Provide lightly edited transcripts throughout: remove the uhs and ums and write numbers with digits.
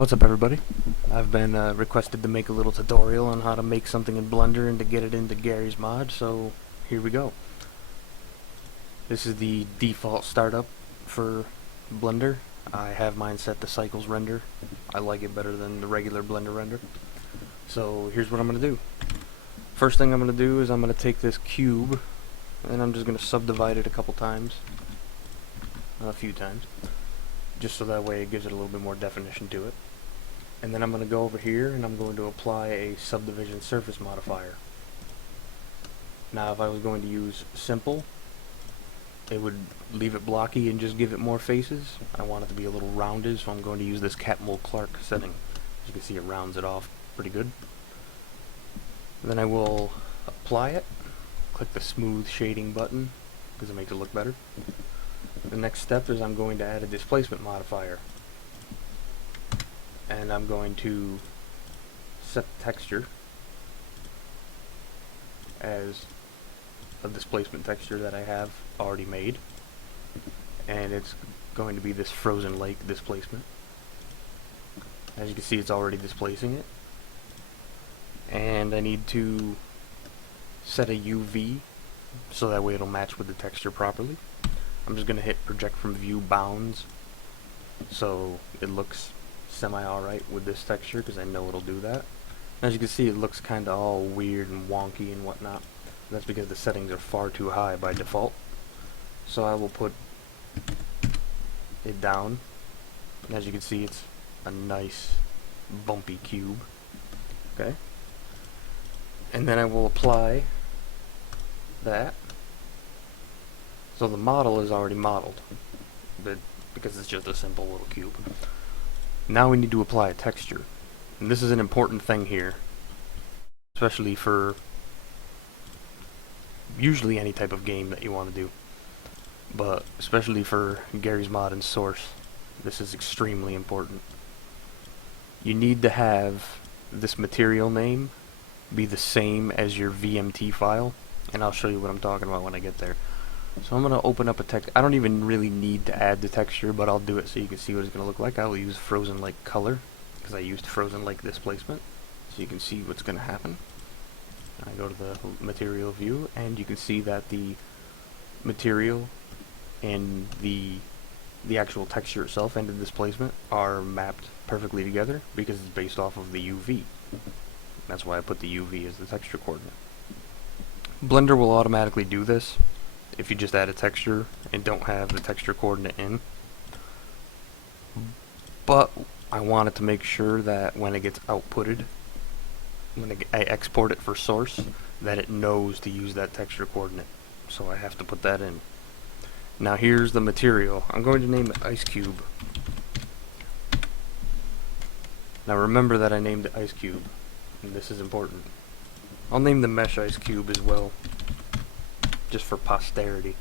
What's up, everybody? I've been requested to make a little tutorial on how to make something in Blender and to get it into Garry's mod, so here we go. This is the default startup for Blender. I have mine set to cycles render. I like it better than the regular Blender render. So here's what I'm going to do. First thing I'm going to do is I'm going to take this cube and I'm just going to subdivide it a few times, just so that way it gives it a little bit more definition to it. And then I'm going to go over here and I'm going to apply a subdivision surface modifier. Now if I was going to use simple, it would leave it blocky and just give it more faces. I want it to be a little rounded, so I'm going to use this Catmull-Clark setting. As you can see, it rounds it off pretty good. Then I will apply it, click the smooth shading button because it makes it look better. The next step is I'm going to add a displacement modifier. And I'm going to set the texture as a displacement texture that I have already made, and it's going to be this frozen lake displacement. As you can see, it's already displacing it, and I need to set a UV so that way it'll match with the texture properly. I'm just going to hit project from view bounds so it looks semi alright with this texture, because I know it'll do that. As you can see, it looks kinda all weird and wonky and whatnot. That's because the settings are far too high by default. So I will put it down. And as you can see, it's a nice bumpy cube. Okay. And then I will apply that. So the model is already modeled, but because it's just a simple little cube. Now we need to apply a texture, and this is an important thing here, especially for usually any type of game that you want to do, but especially for Garry's Mod and Source, this is extremely important. You need to have this material name be the same as your VMT file, and I'll show you what I'm talking about when I get there. So I'm going to open up a text. I don't even really need to add the texture, but I'll do it so you can see what it's going to look like. I will use frozen lake color because I used frozen lake displacement, so you can see what's going to happen. I go to the material view, and you can see that the material and the actual texture itself and the displacement are mapped perfectly together because it's based off of the UV. That's why I put the UV as the texture coordinate. Blender will automatically do this if you just add a texture and don't have the texture coordinate in. But I wanted to make sure that when it gets outputted, when I export it for source, that it knows to use that texture coordinate. So I have to put that in. Now here's the material. I'm going to name it IceCube. Now remember that I named it IceCube, and this is important. I'll name the mesh IceCube as well, just for posterity.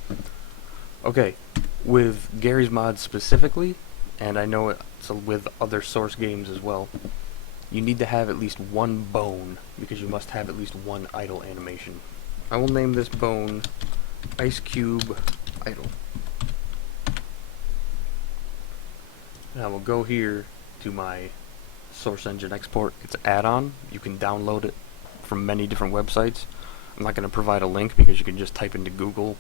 Okay, with Garry's Mod specifically, and I know it's with other source games as well, you need to have at least one bone, because you must have at least one idle animation. I will name this bone IceCube idle. And I will go here to my source engine export. It's an add-on. You can download it from many different websites. I'm not going to provide a link because you can just type into Google,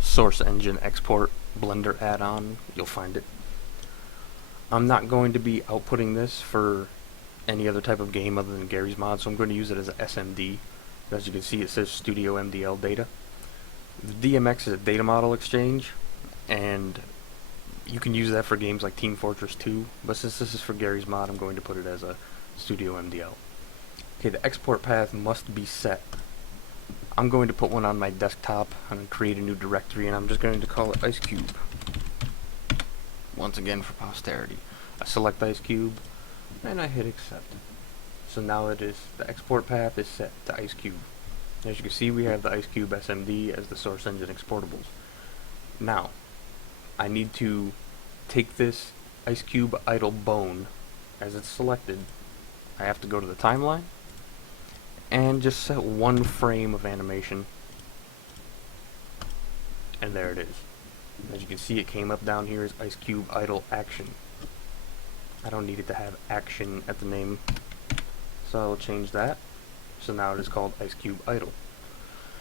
source engine export Blender add-on. You'll find it. I'm not going to be outputting this for any other type of game other than Garry's Mod, so I'm going to use it as an SMD. As you can see, it says Studio MDL data. The DMX is a data model exchange, and you can use that for games like Team Fortress 2, but since this is for Garry's Mod, I'm going to put it as a Studio MDL. Okay, the export path must be set. I'm going to put one on my desktop. I'm going to create a new directory, and I'm just going to call it IceCube. Once again for posterity. I select IceCube, and I hit accept. So now the export path is set to IceCube. As you can see, we have the IceCube SMD as the source engine exportables. Now, I need to take this IceCube idle bone as it's selected. I have to go to the timeline and just set one frame of animation, and there it is. As you can see, it came up down here as IceCube idle action. I don't need it to have action at the name, so I'll change that. So now it is called IceCube Idle.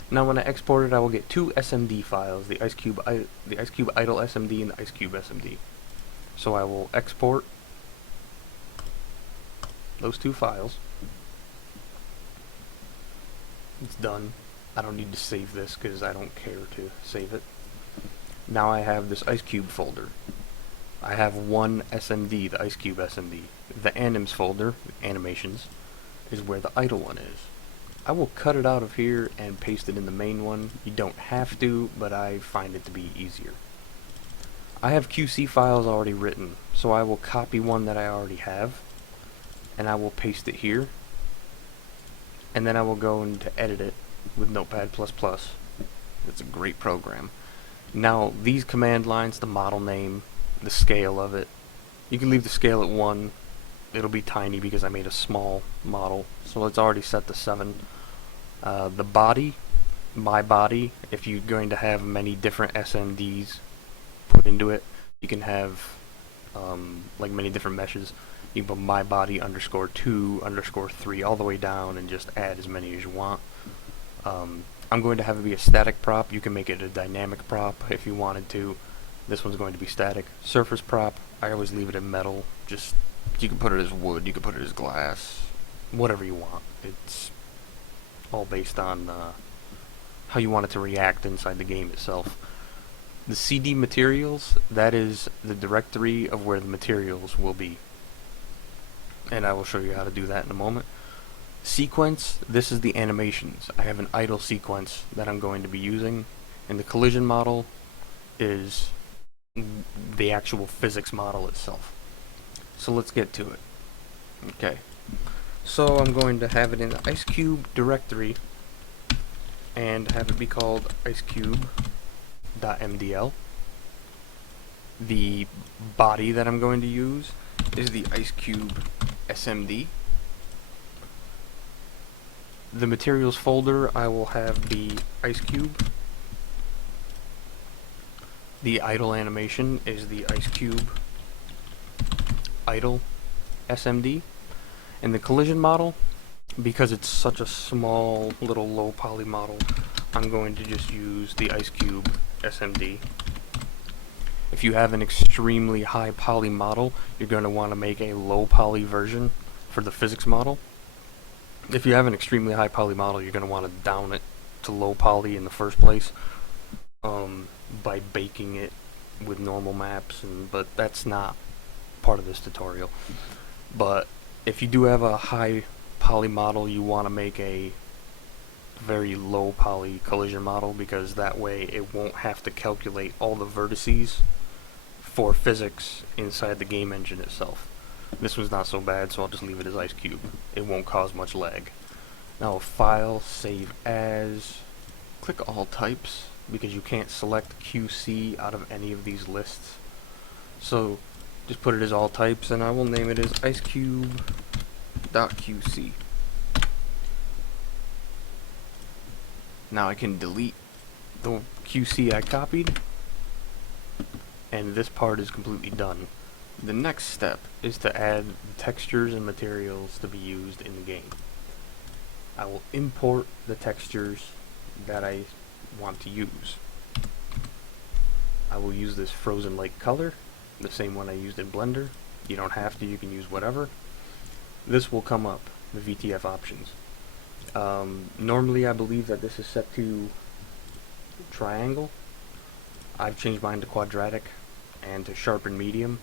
Now when I export it, I will get two SMD files, the IceCube Idle SMD and the IceCube SMD. So I will export those two files. It's done. I don't need to save this because I don't care to save it. Now I have this IceCube folder. I have one SMD, the IceCube SMD. The anims folder, animations, is where the idle one is. I will cut it out of here and paste it in the main one. You don't have to, but I find it to be easier. I have QC files already written, so I will copy one that I already have, and I will paste it here, and then I will go into edit it with Notepad++. It's a great program. Now these command lines, the model name, the scale of it, you can leave the scale at 1. It'll be tiny because I made a small model, so it's already set to 7. The body, my body, if you're going to have many different SMDs put into it, you can have like many different meshes. You can put my body _2 _3 all the way down and just add as many as you want. I'm going to have it be a static prop. You can make it a dynamic prop if you wanted to. This one's going to be static. Surface prop, I always leave it in metal. Just, you can put it as wood, you can put it as glass, whatever you want. It's all based on how you want it to react inside the game itself. The CD materials, that is the directory of where the materials will be. And I will show you how to do that in a moment. Sequence, this is the animations. I have an idle sequence that I'm going to be using, and the collision model is the actual physics model itself. So let's get to it. Okay, so I'm going to have it in the IceCube directory and have it be called IceCube.mdl. The body that I'm going to use is the IceCube SMD. The materials folder, I will have the IceCube. The idle animation is the IceCube idle SMD. And the collision model, because it's such a small little low poly model, I'm going to just use the IceCube SMD. If you have an extremely high poly model, you're going to want to make a low poly version for the physics model. If you have an extremely high poly model, you're going to want to down it to low poly in the first place by baking it with normal maps, but that's not part of this tutorial. But if you do have a high poly model, you want to make a very low poly collision model, because that way it won't have to calculate all the vertices for physics inside the game engine itself. This one's not so bad, so I'll just leave it as IceCube. It won't cause much lag. Now, file, save as, click all types, because you can't select QC out of any of these lists. So just put it as all types, and I will name it as IceCube.qc. Now I can delete the QC I copied, and this part is completely done. The next step is to add textures and materials to be used in the game. I will import the textures that I want to use. I will use this frozen lake color, the same one I used in Blender. You don't have to, you can use whatever. This will come up, the VTF options. Normally I believe that this is set to triangle. I've changed mine to quadratic and to sharpen medium,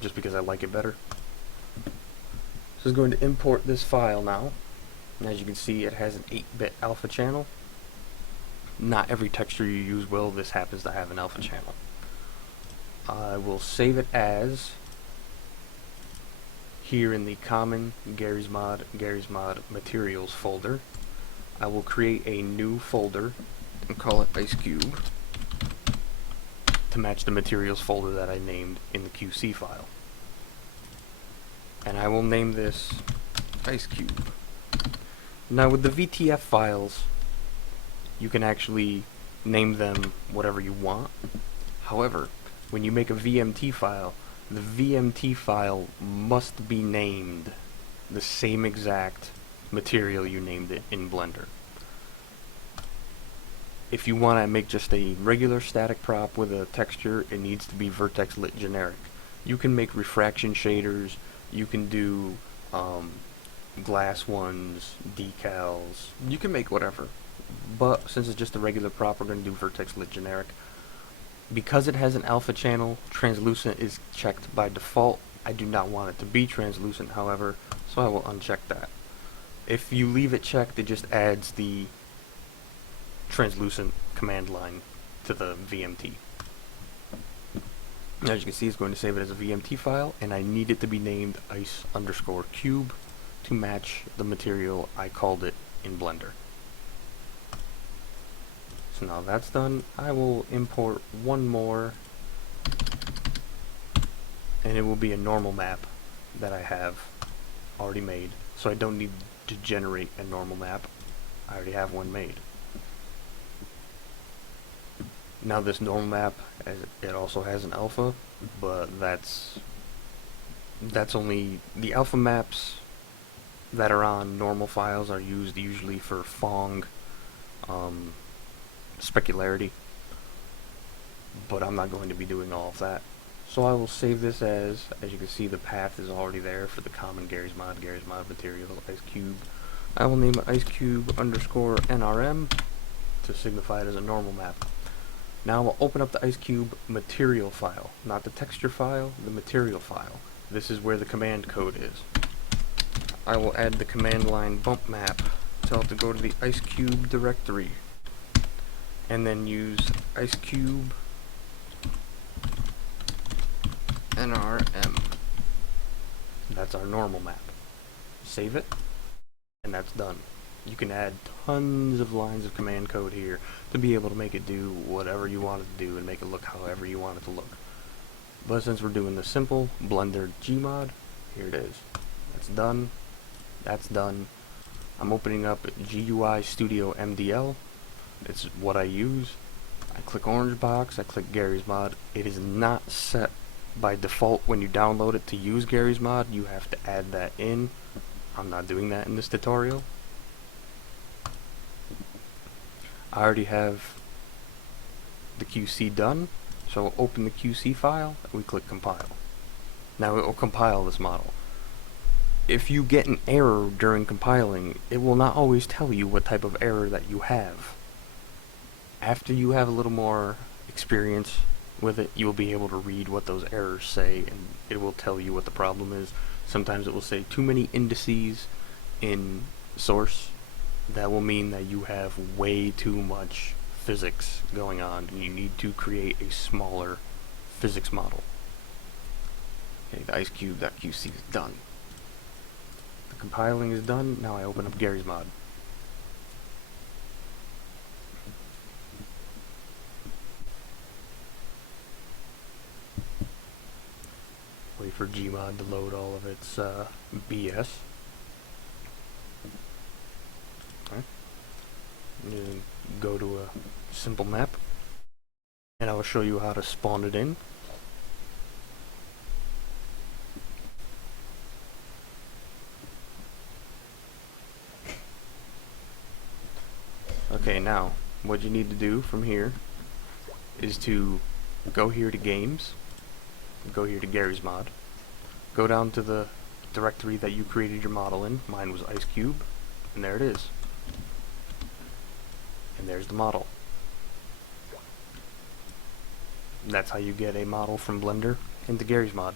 just because I like it better. So it's going to import this file now. And as you can see, it has an 8-bit alpha channel. Not every texture you use will. This happens to have an alpha channel. I will save it as here in the common Garry's Mod materials folder. I will create a new folder and call it IceCube to match the materials folder that I named in the QC file. And I will name this IceCube. Now with the VTF files, you can actually name them whatever you want. However, when you make a VMT file, the VMT file must be named the same exact material you named it in Blender. If you want to make just a regular static prop with a texture, it needs to be vertex lit generic. You can make refraction shaders, you can do glass ones, decals, you can make whatever. But since it's just a regular prop, we're going to do vertex lit generic. Because it has an alpha channel, translucent is checked by default. I do not want it to be translucent, however, so I will uncheck that. If you leave it checked, it just adds the translucent command line to the VMT. As you can see, it's going to save it as a VMT file, and I need it to be named ice_cube to match the material I called it in Blender. So now that's done, I will import one more, and it will be a normal map that I have already made, so I don't need to generate a normal map. I already have one made. Now this normal map, it also has an alpha, but that's only the alpha maps that are on normal files are used usually for Fong specularity, but I'm not going to be doing all of that. So I will save this as you can see, the path is already there for the common Garry's mod material, IceCube. I will name it IceCube_NRM to signify it as a normal map. Now we'll open up the IceCube material file, not the texture file, the material file. This is where the command code is. I will add the command line bump map, tell it to go to the IceCube directory, and then use IceCube NRM. That's our normal map. Save it, and that's done. You can add tons of lines of command code here to be able to make it do whatever you want it to do and make it look however you want it to look. But since we're doing the simple Blender gmod, here it is. That's done. That's done. I'm opening up GUI Studio MDL. It's what I use. I click orange box, I click Garry's mod. It is not set by default when you download it to use Garry's mod. You have to add that in. I'm not doing that in this tutorial. I already have the QC done, so we'll open the QC file and we click compile. Now it will compile this model. If you get an error during compiling, it will not always tell you what type of error that you have. After you have a little more experience with it, you will be able to read what those errors say, and it will tell you what the problem is. Sometimes it will say too many indices in source. That will mean that you have way too much physics going on, and you need to create a smaller physics model. Okay, the IceCube.qc is done. The compiling is done. Now I open up Garry's mod. Wait for Gmod to load all of its BS. Okay. And go to a simple map, and I will show you how to spawn it in. Okay, now what you need to do from here is to go here to games, go here to Garry's mod, go down to the directory that you created your model in. Mine was IceCube, and there it is. And there's the model. That's how you get a model from Blender into Garry's mod.